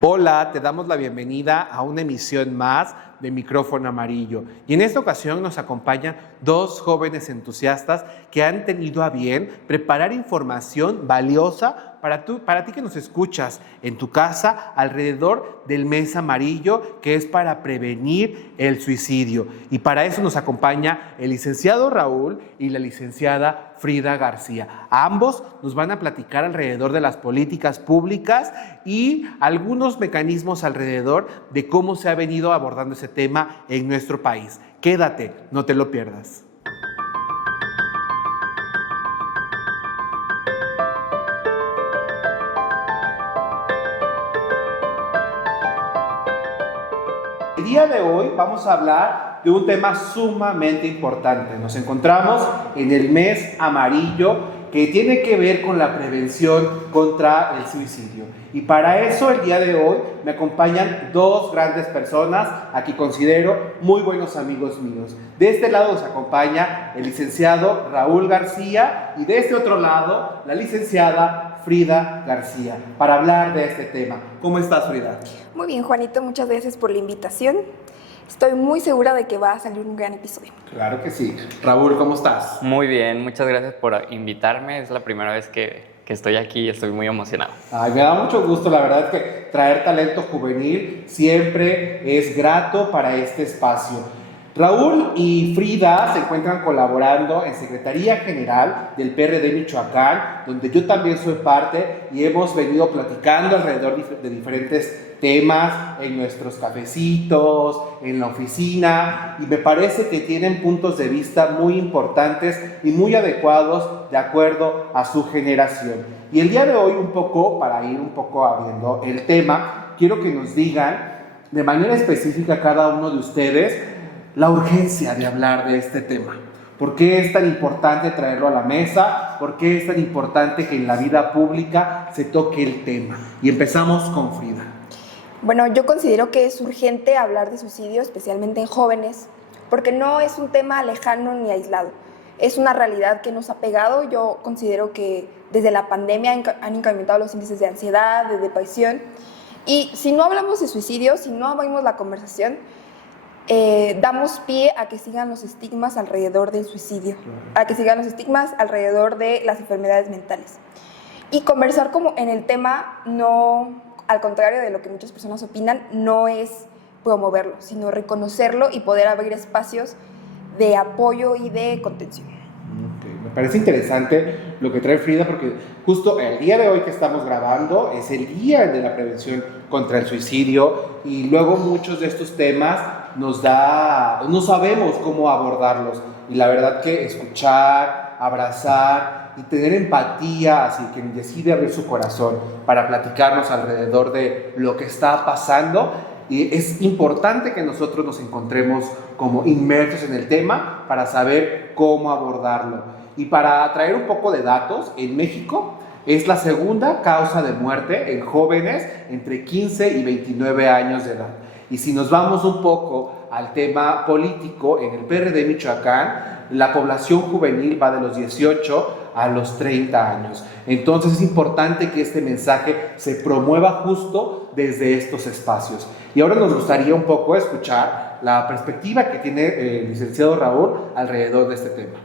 Hola, te damos la bienvenida a una emisión más de Micrófono Amarillo. Y en esta ocasión nos acompañan dos jóvenes entusiastas que han tenido a bien preparar información valiosa para ti que nos escuchas en tu casa alrededor del mes amarillo, que es para prevenir el suicidio. Y para eso nos acompaña el licenciado Raúl y la licenciada Frida García. Ambos nos van a platicar alrededor de las políticas públicas y algunos mecanismos alrededor de cómo se ha venido abordando ese tema en nuestro país. Quédate, no te lo pierdas. El día de hoy vamos a hablar de un tema sumamente importante. Nos encontramos en el mes amarillo que tiene que ver con la prevención contra el suicidio. Y para eso el día de hoy me acompañan dos grandes personas a que considero muy buenos amigos míos. De este lado nos acompaña el licenciado Raúl García y de este otro lado la licenciada Frida García para hablar de este tema. ¿Cómo estás, Frida? Muy bien, Juanito, muchas gracias por la invitación. Estoy muy segura de que va a salir un gran episodio. Claro que sí. Raúl, ¿cómo estás? Muy bien, muchas gracias por invitarme. Es la primera vez que estoy aquí y estoy muy emocionado. Ay, me da mucho gusto, la verdad es que traer talento juvenil siempre es grato para este espacio. Raúl y Frida se encuentran colaborando en Secretaría General del PRD Michoacán, donde yo también soy parte y hemos venido platicando alrededor de diferentes temas en nuestros cafecitos, en la oficina, y me parece que tienen puntos de vista muy importantes y muy adecuados de acuerdo a su generación. Y el día de hoy, para ir un poco abriendo el tema, quiero que nos digan de manera específica cada uno de ustedes la urgencia de hablar de este tema. ¿Por qué es tan importante traerlo a la mesa? ¿Por qué es tan importante que en la vida pública se toque el tema? Y empezamos con Frida. Bueno, yo considero que es urgente hablar de suicidio, especialmente en jóvenes, porque no es un tema lejano ni aislado. Es una realidad que nos ha pegado. Yo considero que desde la pandemia han incrementado los índices de ansiedad, de depresión. Y si no hablamos de suicidio, si no abrimos la conversación, damos pie a que sigan los estigmas alrededor del suicidio, a que sigan los estigmas alrededor de las enfermedades mentales. Y conversar como en el tema, no, al contrario de lo que muchas personas opinan, no es promoverlo, sino reconocerlo y poder abrir espacios de apoyo y de contención. Okay. Me parece interesante lo que trae Frida, porque justo el día de hoy que estamos grabando es el día de la prevención contra el suicidio, y luego muchos de estos temas no sabemos cómo abordarlos, y la verdad que escuchar, abrazar y tener empatía hacia quien decide abrir su corazón para platicarnos alrededor de lo que está pasando, y es importante que nosotros nos encontremos como inmersos en el tema para saber cómo abordarlo. Y para traer un poco de datos, en México es la segunda causa de muerte en jóvenes entre 15 y 29 años de edad. Y si nos vamos un poco al tema político, en el PRD Michoacán, la población juvenil va de los 18 a los 30 años. Entonces es importante que este mensaje se promueva justo desde estos espacios. Y ahora nos gustaría un poco escuchar la perspectiva que tiene el licenciado Raúl alrededor de este tema.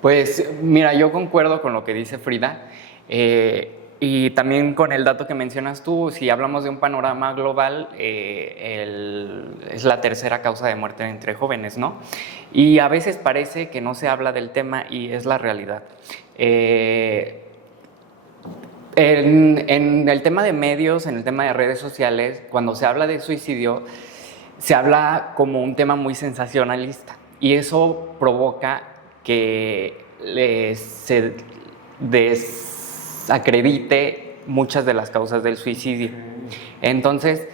Pues mira, yo concuerdo con lo que dice Frida. Y también con el dato que mencionas tú, si hablamos de un panorama global, es la tercera causa de muerte entre jóvenes, ¿no? Y a veces parece que no se habla del tema y es la realidad. En el tema de medios, en el tema de redes sociales, cuando se habla de suicidio, se habla como un tema muy sensacionalista, y eso provoca que se desacredite muchas de las causas del suicidio. Entonces,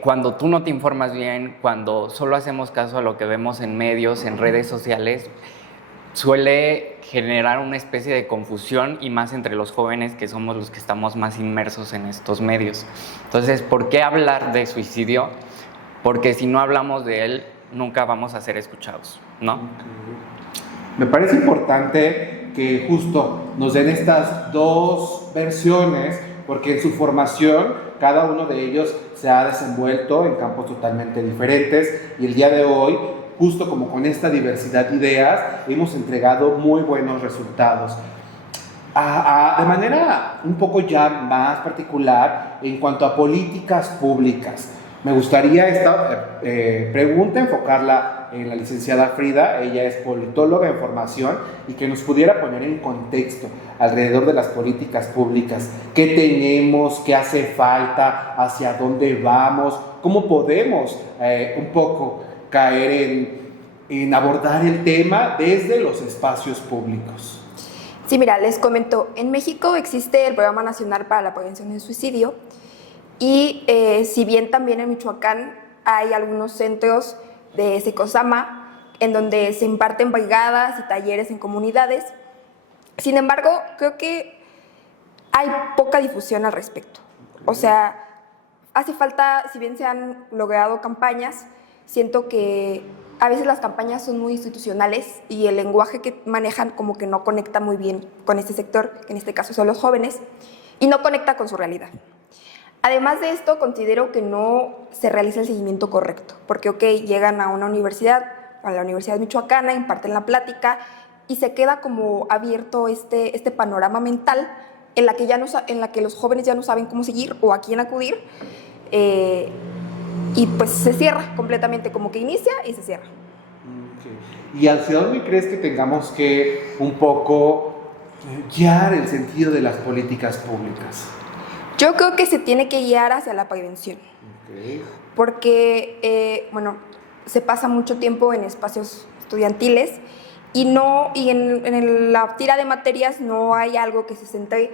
cuando tú no te informas bien, cuando solo hacemos caso a lo que vemos en medios, en redes sociales, suele generar una especie de confusión, y más entre los jóvenes, que somos los que estamos más inmersos en estos medios. Entonces, ¿por qué hablar de suicidio? Porque si no hablamos de él, nunca vamos a ser escuchados, ¿no? Me parece importante que justo nos den estas dos versiones, porque en su formación cada uno de ellos se ha desenvuelto en campos totalmente diferentes y el día de hoy, justo como con esta diversidad de ideas, hemos entregado muy buenos resultados. De manera un poco ya más particular, en cuanto a políticas públicas, me gustaría esta pregunta enfocarla en la licenciada Frida. Ella es politóloga en formación y que nos pudiera poner en contexto alrededor de las políticas públicas. ¿Qué tenemos? ¿Qué hace falta? ¿Hacia dónde vamos? ¿Cómo podemos un poco caer en abordar el tema desde los espacios públicos? Sí, mira, les comento, en México existe el Programa Nacional para la Prevención del Suicidio y si bien también en Michoacán hay algunos centros de Secosama en donde se imparten brigadas y talleres en comunidades, sin embargo, creo que hay poca difusión al respecto. O sea, hace falta, si bien se han logrado campañas, siento que a veces las campañas son muy institucionales y el lenguaje que manejan como que no conecta muy bien con este sector, que en este caso son los jóvenes, y no conecta con su realidad. Además de esto, considero que no se realiza el seguimiento correcto, porque llegan a una universidad, a la Universidad Michoacana, imparten la plática y se queda como abierto este panorama mental en la que los jóvenes ya no saben cómo seguir o a quién acudir, y pues se cierra completamente, como que inicia y se cierra. Okay. ¿Y hacia dónde crees que tengamos que un poco guiar el sentido de las políticas públicas? Yo creo que se tiene que guiar hacia la prevención, porque se pasa mucho tiempo en espacios estudiantiles y en la tira de materias no hay algo que se centre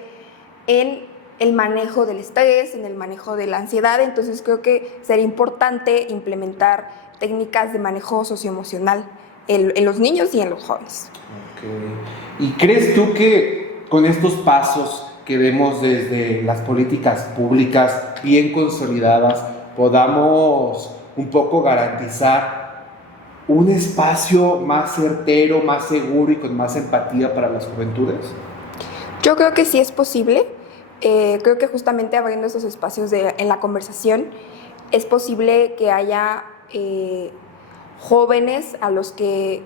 en el manejo del estrés, en el manejo de la ansiedad. Entonces creo que sería importante implementar técnicas de manejo socioemocional en los niños y en los jóvenes. Okay. ¿Y crees tú que con estos pasos que vemos desde las políticas públicas bien consolidadas podamos un poco garantizar un espacio más certero, más seguro y con más empatía para las juventudes? Yo creo que sí es posible. Creo que justamente abriendo esos espacios en la conversación es posible que haya jóvenes a los que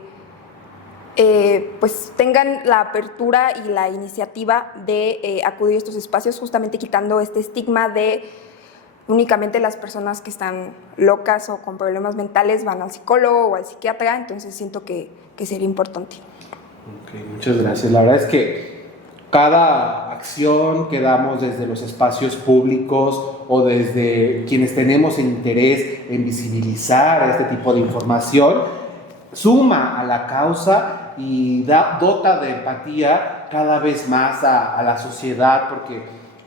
pues tengan la apertura y la iniciativa de acudir a estos espacios, justamente quitando este estigma de únicamente las personas que están locas o con problemas mentales van al psicólogo o al psiquiatra. Entonces siento que sería importante. Okay, muchas gracias. La verdad es que cada acción que damos desde los espacios públicos o desde quienes tenemos interés en visibilizar este tipo de información suma a la causa y dota de empatía cada vez más a la sociedad, porque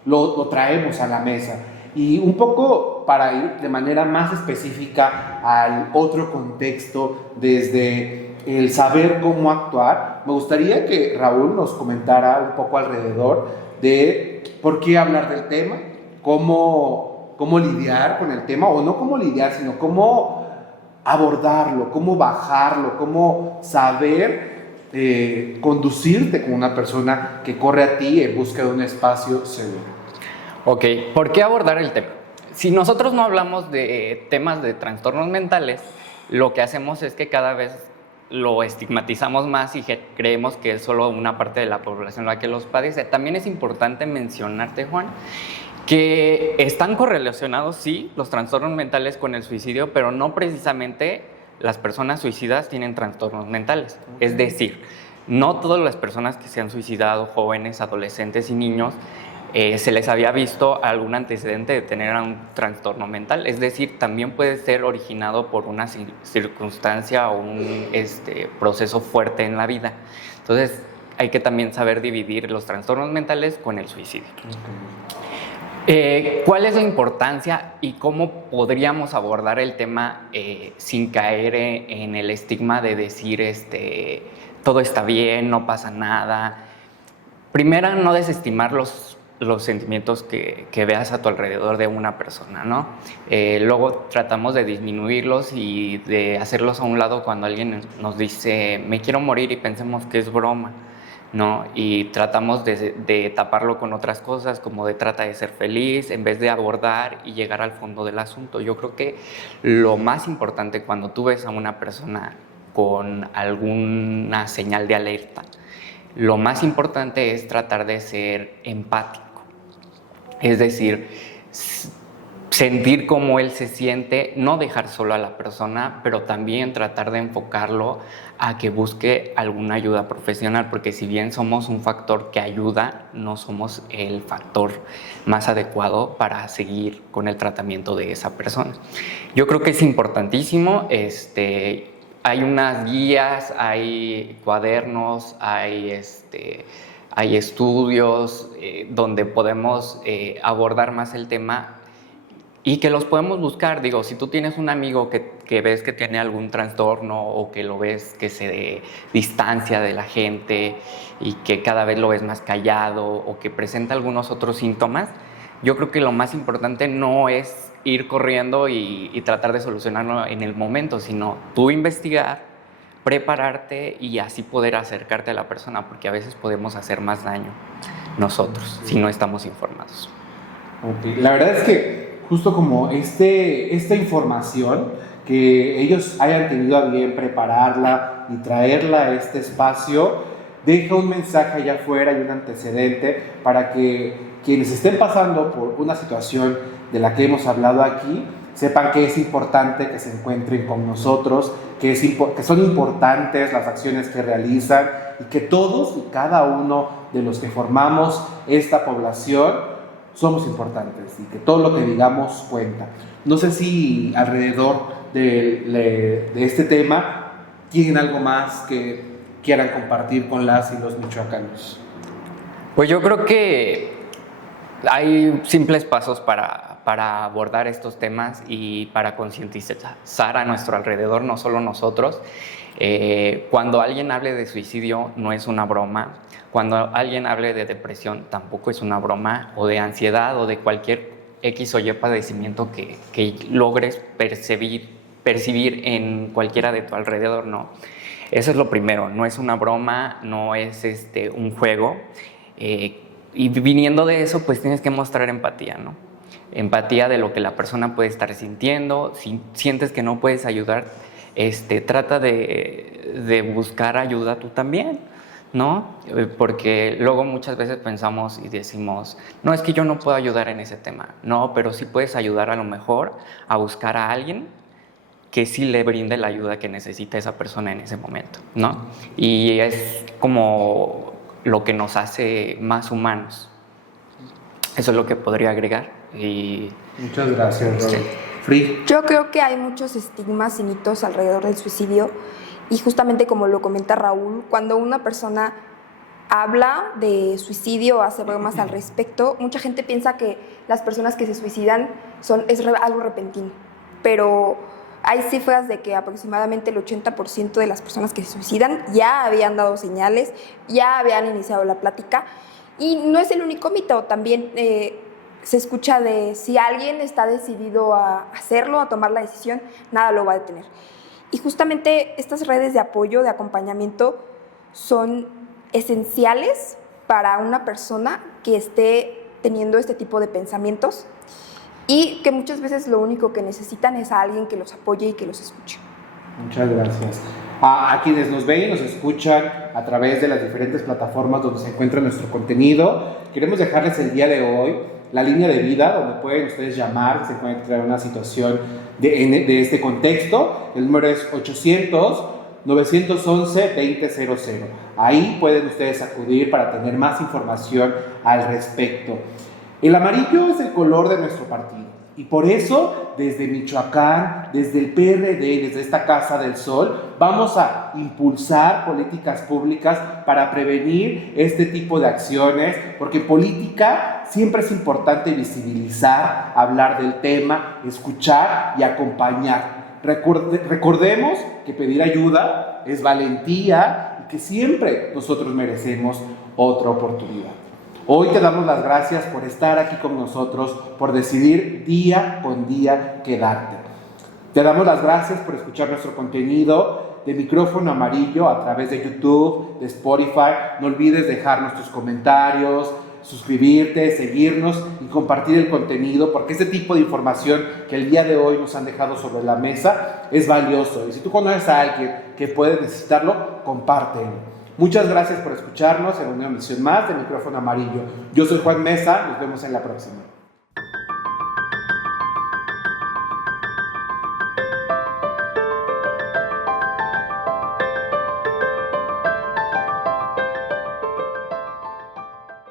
lo traemos a la mesa. Y un poco para ir de manera más específica al otro contexto, desde el saber cómo actuar, me gustaría que Raúl nos comentara un poco alrededor de por qué hablar del tema, cómo lidiar con el tema, o no cómo lidiar, sino cómo abordarlo, cómo bajarlo, cómo saber conducirte como una persona que corre a ti en busca de un espacio seguro. Ok, ¿por qué abordar el tema? Si nosotros no hablamos de temas de trastornos mentales, lo que hacemos es que cada vez lo estigmatizamos más y creemos que es solo una parte de la población la que los padece. También es importante mencionarte, Juan, que están correlacionados, sí, los trastornos mentales con el suicidio, pero no precisamente las personas suicidas tienen trastornos mentales. Es decir, no todas las personas que se han suicidado, jóvenes, adolescentes y niños, se les había visto algún antecedente de tener un trastorno mental. Es decir, también puede ser originado por una circunstancia o un proceso fuerte en la vida. Entonces, hay que también saber dividir los trastornos mentales con el suicidio. ¿Cuál es la importancia y cómo podríamos abordar el tema sin caer en el estigma de decir todo está bien, no pasa nada? Primero, no desestimar los sentimientos que veas a tu alrededor de una persona, ¿no? Luego tratamos de disminuirlos y de hacerlos a un lado cuando alguien nos dice me quiero morir y pensemos que es broma. ¿no? Y tratamos de taparlo con otras cosas, como de trata de ser feliz, en vez de abordar y llegar al fondo del asunto. Yo creo que lo más importante cuando tú ves a una persona con alguna señal de alerta, lo más importante es tratar de ser empático. Es decir, sentir cómo él se siente, no dejar solo a la persona, pero también tratar de enfocarlo a que busque alguna ayuda profesional, porque si bien somos un factor que ayuda, no somos el factor más adecuado para seguir con el tratamiento de esa persona. Yo creo que es importantísimo, hay unas guías, hay cuadernos, hay estudios donde podemos abordar más el tema y que los podemos buscar. Digo, si tú tienes un amigo que ves que tiene algún trastorno o que lo ves que se distancia de la gente y que cada vez lo ves más callado o que presenta algunos otros síntomas, yo creo que lo más importante no es ir corriendo y tratar de solucionarlo en el momento, sino tú investigar, prepararte y así poder acercarte a la persona, porque a veces podemos hacer más daño nosotros si no estamos informados. Okay. La verdad es que justo como esta información, que ellos hayan tenido a bien prepararla y traerla a este espacio, deja un mensaje allá afuera y un antecedente para que quienes estén pasando por una situación de la que hemos hablado aquí, sepan que es importante que se encuentren con nosotros, que son importantes las acciones que realizan y que todos y cada uno de los que formamos esta población somos importantes y que todo lo que digamos cuenta. No sé si alrededor de este tema tienen algo más que quieran compartir con las y los michoacanos. Pues yo creo que hay simples pasos para abordar estos temas y para concientizar a nuestro alrededor, no solo nosotros. Cuando alguien hable de suicidio no es una broma, cuando alguien hable de depresión tampoco es una broma, o de ansiedad o de cualquier X o Y padecimiento que logres percibir en cualquiera de tu alrededor, ¿no? Eso es lo primero, no es una broma, no es un juego. Y viniendo de eso, pues tienes que mostrar empatía, ¿no? Empatía de lo que la persona puede estar sintiendo. Si sientes que no puedes ayudar, trata de buscar ayuda tú también, ¿no? Porque luego muchas veces pensamos y decimos, no, es que yo no puedo ayudar en ese tema. No, pero sí puedes ayudar a lo mejor a buscar a alguien que sí le brinde la ayuda que necesita esa persona en ese momento, ¿no? Y es como lo que nos hace más humanos. Eso es lo que podría agregar. Muchas gracias, Robert. Free. Yo creo que hay muchos estigmas y mitos alrededor del suicidio y justamente como lo comenta Raúl, cuando una persona habla de suicidio o hace bromas al respecto, mucha gente piensa que las personas que se suicidan es algo repentino, pero hay cifras de que aproximadamente el 80% de las personas que se suicidan ya habían dado señales, ya habían iniciado la plática, y no es el único mito. También se escucha de si alguien está decidido a hacerlo, a tomar la decisión, nada lo va a detener. Y justamente estas redes de apoyo, de acompañamiento, son esenciales para una persona que esté teniendo este tipo de pensamientos, y que muchas veces lo único que necesitan es a alguien que los apoye y que los escuche. Muchas gracias. A quienes nos ven y nos escuchan a través de las diferentes plataformas donde se encuentra nuestro contenido, queremos dejarles el día de hoy la línea de vida donde pueden ustedes llamar si se encuentran en una situación de este contexto. El número es 800-911-2000. Ahí pueden ustedes acudir para tener más información al respecto. El amarillo es el color de nuestro partido y por eso desde Michoacán, desde el PRD, desde esta Casa del Sol, vamos a impulsar políticas públicas para prevenir este tipo de acciones, porque en política siempre es importante visibilizar, hablar del tema, escuchar y acompañar. Recordemos que pedir ayuda es valentía y que siempre nosotros merecemos otra oportunidad. Hoy te damos las gracias por estar aquí con nosotros, por decidir día con día quedarte. Te damos las gracias por escuchar nuestro contenido. de Micrófono Amarillo a través de YouTube, de Spotify. No olvides dejarnos tus comentarios, suscribirte, seguirnos y compartir el contenido, porque este tipo de información que el día de hoy nos han dejado sobre la mesa es valioso. Y si tú conoces a alguien que puede necesitarlo, compártelo. Muchas gracias por escucharnos en una emisión más de Micrófono Amarillo. Yo soy Juan Mesa, nos vemos en la próxima.